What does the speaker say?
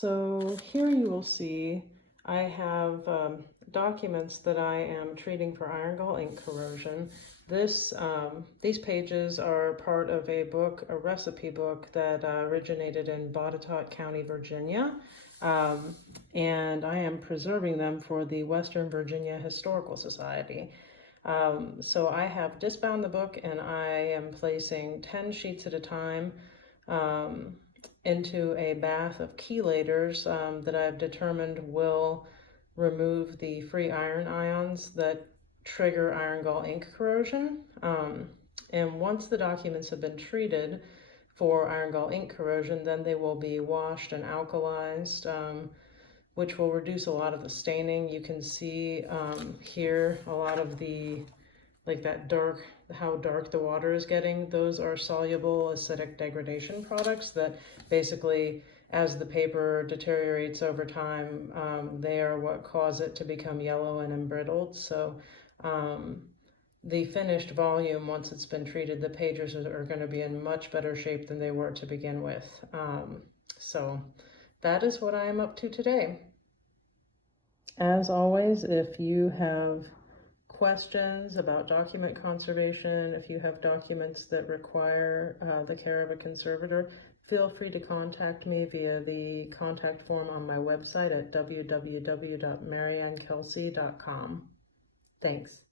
So here you will see I have documents that I am treating for iron gall ink corrosion. These pages are part of a book, a recipe book that originated in Botetourt County, Virginia. And I am preserving them for the Western Virginia Historical Society. So I have disbound the book and I am placing 10 sheets at a time into a bath of chelators that I've determined will remove the free iron ions that trigger iron gall ink corrosion. And once the documents have been treated for iron gall ink corrosion, then they will be washed and alkalized, which will reduce a lot of the staining. You can see here a lot of the, like that dark, how dark the water is getting. Those are soluble acidic degradation products that basically, as the paper deteriorates over time, they are what cause it to become yellow and embrittled. So the finished volume, once it's been treated, the pages are going to be in much better shape than they were to begin with. So that is what I am up to today. As always, if you have questions about document conservation, if you have documents that require the care of a conservator, feel free to contact me via the contact form on my website at www.mariannekelsey.com. Thanks.